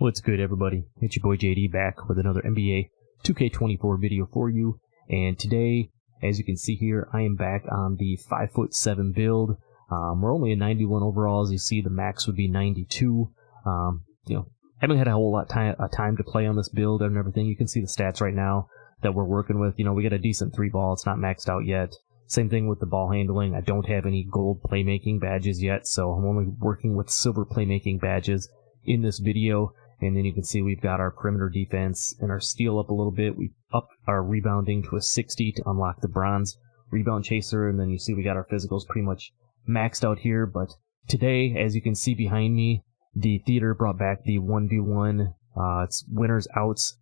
What's good, everybody? It's your boy JD back with another NBA 2K24 video for you. And today, as you can see here, I am back on the 5'7" build. We're only a 91 overall. As you see, the max would be 92. Haven't had a whole lot of time to play on this build and everything. You can see the stats right now that we're working with. We got a decent 3-ball. It's not maxed out yet. Same thing with the ball handling. I don't have any gold playmaking badges yet, so I'm only working with silver playmaking badges in this video. And then you can see we've got our perimeter defense and our steal up a little bit. We upped our rebounding to a 60 to unlock the bronze rebound chaser. And then you see we got our physicals pretty much maxed out here. But today, as you can see behind me, the theater brought back the 1v1 it's winners outs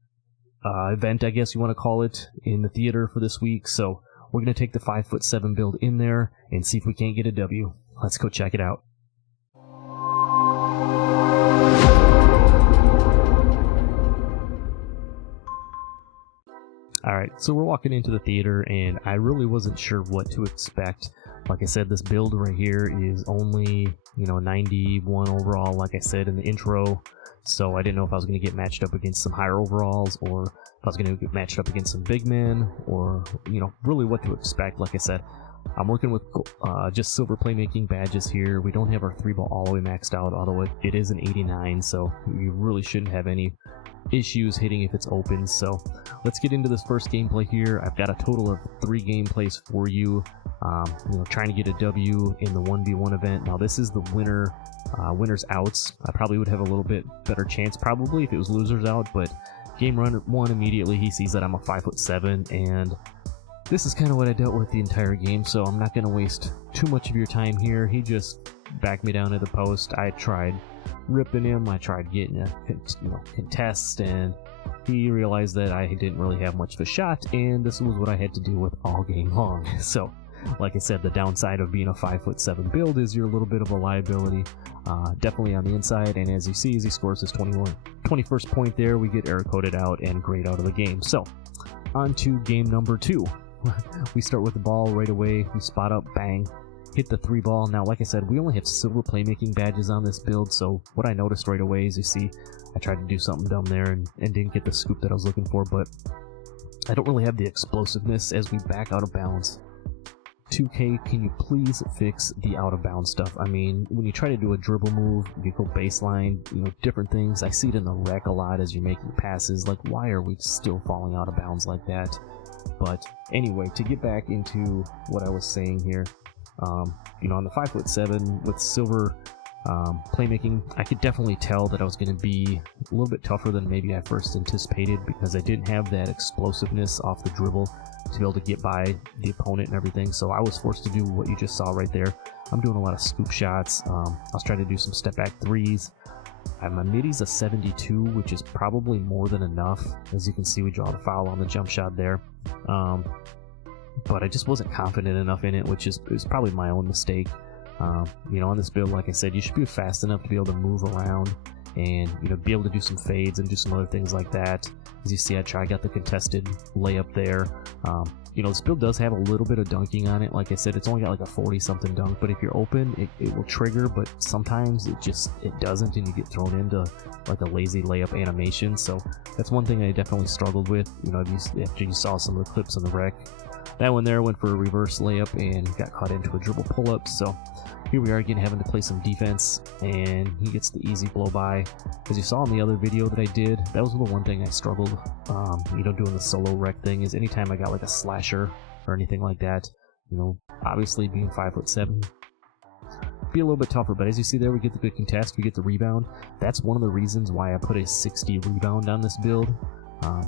event, I guess you want to call it, in the theater for this week. So we're going to take the 5'7" build in there and see if we can't get a W. Let's go check it out. Alright, so we're walking into the theater, and I really wasn't sure what to expect. Like I said, this build right here is only, 91 overall, like I said in the intro. So I didn't know if I was going to get matched up against some higher overalls, or if I was going to get matched up against some big men, or, really what to expect. Like I said, I'm working with just silver playmaking badges here. We don't have our 3-ball all the way maxed out, although it is an 89, so you really shouldn't have any issues hitting if it's open. So let's get into this first gameplay here. I've got a total of 3 gameplays for you. Trying to get a W in the 1v1 event. Now this is the winners outs. I probably would have a little bit better chance probably if it was losers out, but game run 1 immediately he sees that I'm a 5'7", and this is kind of what I dealt with the entire game, so I'm not going to waste too much of your time here. He just backed me down to the post. I tried ripping him. I tried getting a contest, and he realized that I didn't really have much of a shot, and this was what I had to deal with all game long. So, like I said, the downside of being a 5'7" build is you're a little bit of a liability, definitely on the inside, and as you see, as he scores his 21st point there, we get error coded out and grayed out of the game. So, on to game number 2. We start with the ball right away. We spot up, bang, hit the 3-ball. Now, like I said, we only have silver playmaking badges on this build, so what I noticed right away is, you see, I tried to do something dumb there and didn't get the scoop that I was looking for, but I don't really have the explosiveness as we back out of bounds. 2K, can you please fix the out of bounds stuff? I mean, when you try to do a dribble move, you go baseline, different things. I see it in the rec a lot as you're making passes. Like, why are we still falling out of bounds like that? But anyway, to get back into what I was saying here, on the 5'7" with silver playmaking, I could definitely tell that I was going to be a little bit tougher than maybe I first anticipated, because I didn't have that explosiveness off the dribble to be able to get by the opponent and everything. So I was forced to do what you just saw right there. I'm doing a lot of scoop shots. I was trying to do some step back threes. My middy's a 72, which is probably more than enough. As you can see, we draw the foul on the jump shot there. But I just wasn't confident enough in it, which is probably my own mistake. On this build, like I said, you should be fast enough to be able to move around and be able to do some fades and do some other things like that. As you see, I got the contested layup there. This build does have a little bit of dunking on it. Like I said, it's only got like a 40-something dunk, but if you're open, it will trigger, but sometimes it doesn't, and you get thrown into like a lazy layup animation. So that's one thing I definitely struggled with. After you saw some of the clips on the rec, that one there went for a reverse layup and got caught into a dribble pull-up. So here we are again having to play some defense, and he gets the easy blow by. As you saw in the other video that I did, that was the one thing I struggled, doing the solo rec thing, is anytime I got like a slasher or anything like that, obviously being 5'7", be a little bit tougher. But as you see there, we get the good contest, we get the rebound. That's one of the reasons why I put a 60 rebound on this build.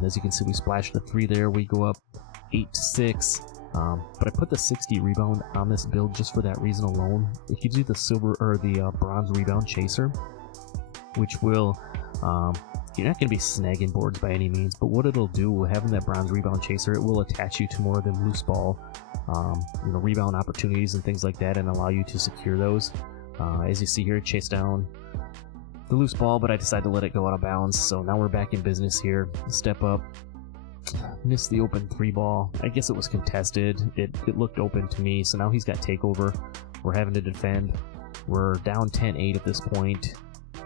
As you can see, we splashed the 3 there, we go up 8-6. But I put the 60 rebound on this build just for that reason alone. It gives you the silver or the bronze rebound chaser, which will you're not going to be snagging boards by any means, but what it'll do, having that bronze rebound chaser, it will attach you to more of them loose ball rebound opportunities and things like that, and allow you to secure those. As you see here, chase down the loose ball, but I decided to let it go out of bounds. So now we're back in business here. Step up, missed the open 3-ball. I guess it was contested. It looked open to me, so now he's got takeover. We're having to defend. We're down 10-8 at this point.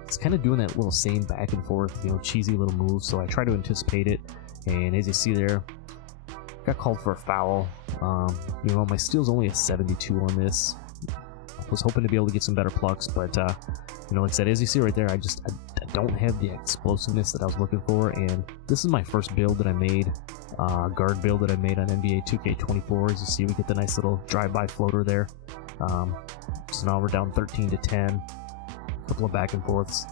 it's kind of doing that little same back and forth, cheesy little move. So I try to anticipate it, and as you see there, got called for a foul. My steal's only a 72 on this. Was hoping to be able to get some better plucks, but like I said, as you see right there, I don't have the explosiveness that I was looking for. And this is my first build that I made, guard build that I made on NBA 2K24. As you see, we get the nice little drive-by floater there. So now we're down 13-10, a couple of back and forths.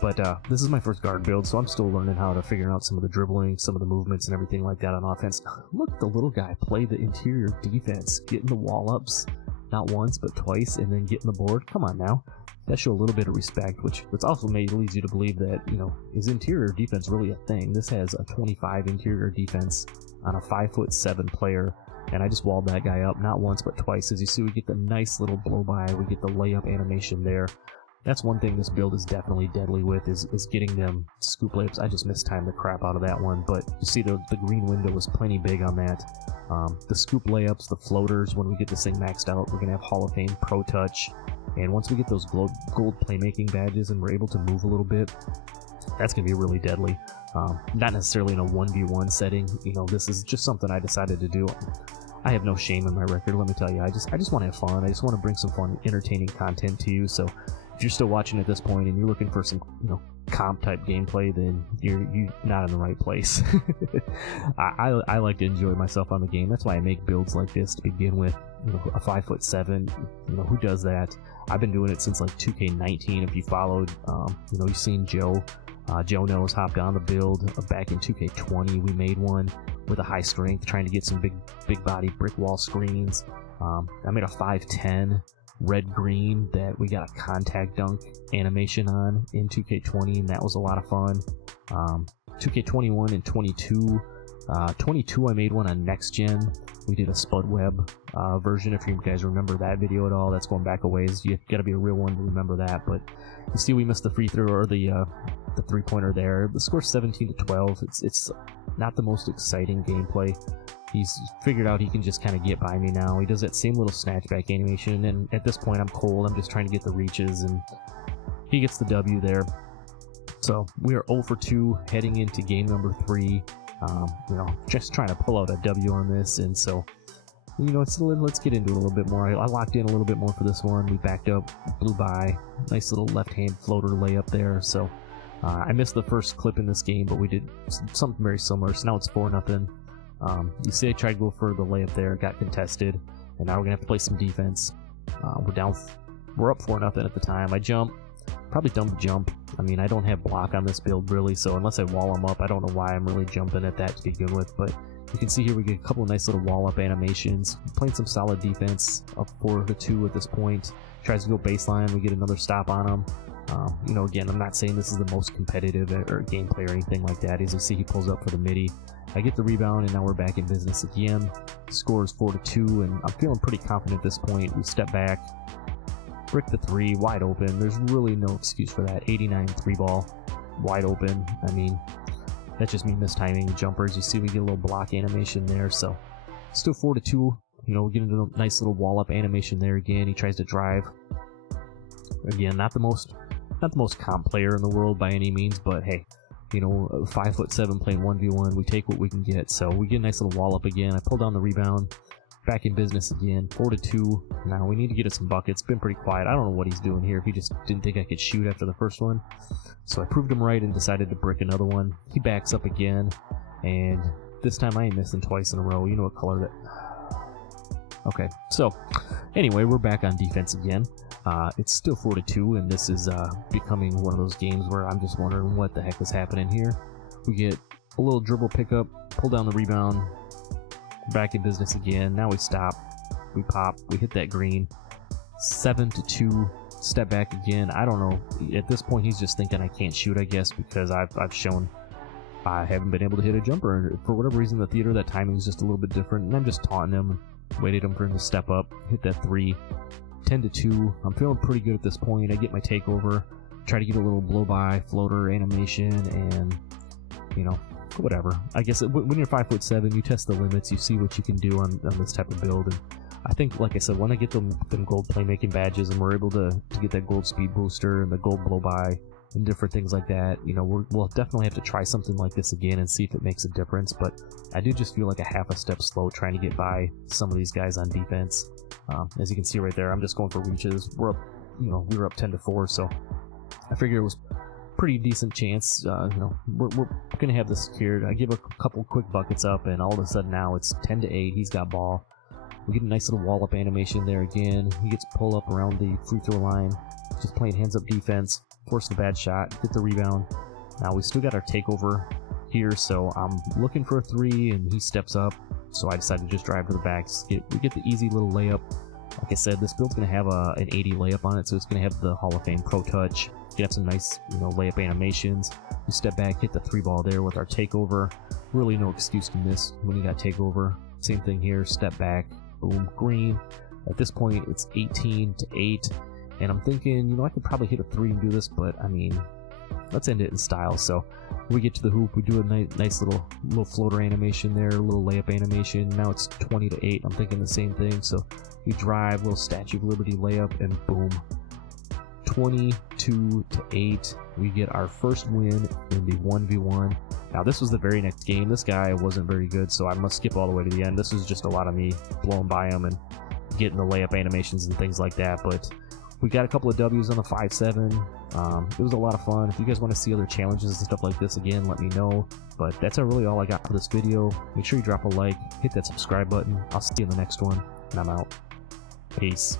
But this is my first guard build, so I'm still learning how to figure out some of the dribbling, some of the movements and everything like that on offense. Look at the little guy play the interior defense, getting the wall ups, not once but twice, and then getting the board. Come on now. That show a little bit of respect, which also leads you to believe that, is interior defense really a thing? This has a 25 interior defense on a 5'7" player, and I just walled that guy up not once but twice. As you see, we get the nice little blow by, we get the layup animation there. That's one thing this build is definitely deadly with, is getting them scoop layups. I just mistimed the crap out of that one, but you see the green window was plenty big on that. The scoop layups, the floaters, when we get this thing maxed out, we're going to have Hall of Fame Pro Touch. And once we get those gold playmaking badges and we're able to move a little bit, that's going to be really deadly. Not necessarily in a 1v1 setting. This is just something I decided to do. I have no shame in my record, let me tell you. I just want to have fun. I just want to bring some fun, entertaining content to you. So if you're still watching at this point and you're looking for some, comp type gameplay, then you're not in the right place. I like to enjoy myself on the game. That's why I make builds like this to begin with. A 5'7", who does that? I've been doing it since like 2K19. If you followed, you've seen Joe. Joe knows, hopped on the build back in 2K20. We made one with a high strength, trying to get some big body brick wall screens. I made a 5'10" red-green that we got a contact dunk animation on in 2K20, and that was a lot of fun. 2K21 and 22. 22 I made one on Next Gen. We did a Spud Web version, if you guys remember that video at all. That's going back a ways. You gotta be a real one to remember that. But you see we missed the free throw, or the three-pointer there. The score's 17-12. It's not the most exciting gameplay. He's figured out he can just kind of get by me now. He does that same little snatchback animation, and at this point I'm cold. I'm just trying to get the reaches, and he gets the W there. So we are 0 for 2 heading into game number 3. Just trying to pull out a W on this, and so, let's get into it a little bit more. I locked in a little bit more for this one. We backed up, blew by, nice little left-hand floater layup there. So I missed the first clip in this game, but we did something very similar. So now it's 4-0. You see I tried to go for the layup there, got contested, and now we're gonna have to play some defense. We're up 4-0 at the time. I jump, probably dumb jump. I mean, I don't have block on this build really, so unless I wall them up, I don't know why I'm really jumping at that to begin with. But you can see here we get a couple of nice little wall up animations. Playing some solid defense, up 4-2 at this point. Tries to go baseline, we get another stop on him. Again, I'm not saying this is the most competitive or gameplay or anything like that. As you see, he pulls up for the midi. I get the rebound, and now we're back in business again. Score is 4-2, and I'm feeling pretty confident at this point. We step back, brick the three, wide open. There's really no excuse for that. 89 3 ball, wide open. I mean, that's just me mistiming the jumpers. You see we get a little block animation there, so still 4-2. We get into a nice little wall up animation there again. He tries to drive. Again, not the most comp player in the world by any means, but hey, 5'7" playing 1v1, we take what we can get. So we get a nice little wall up again. I pull down the rebound, back in business again, 4-2. Now we need to get us some buckets. Been pretty quiet. I don't know what he's doing here, if he just didn't think I could shoot after the first one. So I proved him right and decided to brick another one. He backs up again, and this time I ain't missing twice in a row. You know what color that... Okay, so anyway, we're back on defense again. It's still 4-2, and this is becoming one of those games where I'm just wondering what the heck is happening here. We get a little dribble pickup, pull down the rebound, back in business again. Now we stop, we pop, we hit that green. 7-2, step back again. I don't know. At this point, he's just thinking I can't shoot, I guess, because I've shown I haven't been able to hit a jumper. For whatever reason, the theater, that timing is just a little bit different, and I'm just taunting him, waited for him to step up, hit that 3. 10-2. I'm feeling pretty good at this point. I get my takeover, try to get a little blow-by floater animation, and whatever. I guess when you're 5'7", you test the limits, you see what you can do on this type of build, and I think, like I said, when I get them gold playmaking badges and we're able to get that gold speed booster and the gold blow by and different things like that, you know, we'll definitely have to try something like this again and see if it makes a difference. But I do just feel like a half a step slow trying to get by some of these guys on defense. As you can see right there, I'm just going for reaches. We're up, you know, we were up 10-4, so I figured it was pretty decent chance. You know, we're gonna have this secured. I give a couple quick buckets up, and all of a sudden now it's 10-8. He's got ball. We get a nice little wall up animation there again. He gets pull up around the free throw line, just playing hands up defense, force the bad shot, get the rebound. Now we still got our takeover here, so I'm looking for a three, and he steps up. So I decided to just drive to the back. We get the easy little layup. Like I said, this build's gonna have an 80 layup on it, so it's gonna have the Hall of Fame Pro Touch. You have some nice, you know, layup animations. We step back, hit the three ball there with our takeover. Really no excuse to miss when you got takeover. Same thing here, step back, boom, green. At this point, it's 18-8, and I'm thinking, you know, I could probably hit a three and do this, but I mean, let's end it in style. So we get to the hoop, we do a nice little floater animation there, a little layup animation. Now it's 20-8. I'm thinking the same thing. So we drive, little Statue of Liberty layup, and boom, 22-8. We get our first win in the 1v1. Now this was the very next game. This guy wasn't very good, so I must skip all the way to the end. This was just a lot of me blowing by him and getting the layup animations and things like that. But we got a couple of W's on the 5-7. It was a lot of fun. If you guys want to see other challenges and stuff like this, again, let me know. But that's really all I got for this video. Make sure you drop a like, hit that subscribe button. I'll see you in the next one, and I'm out. Peace.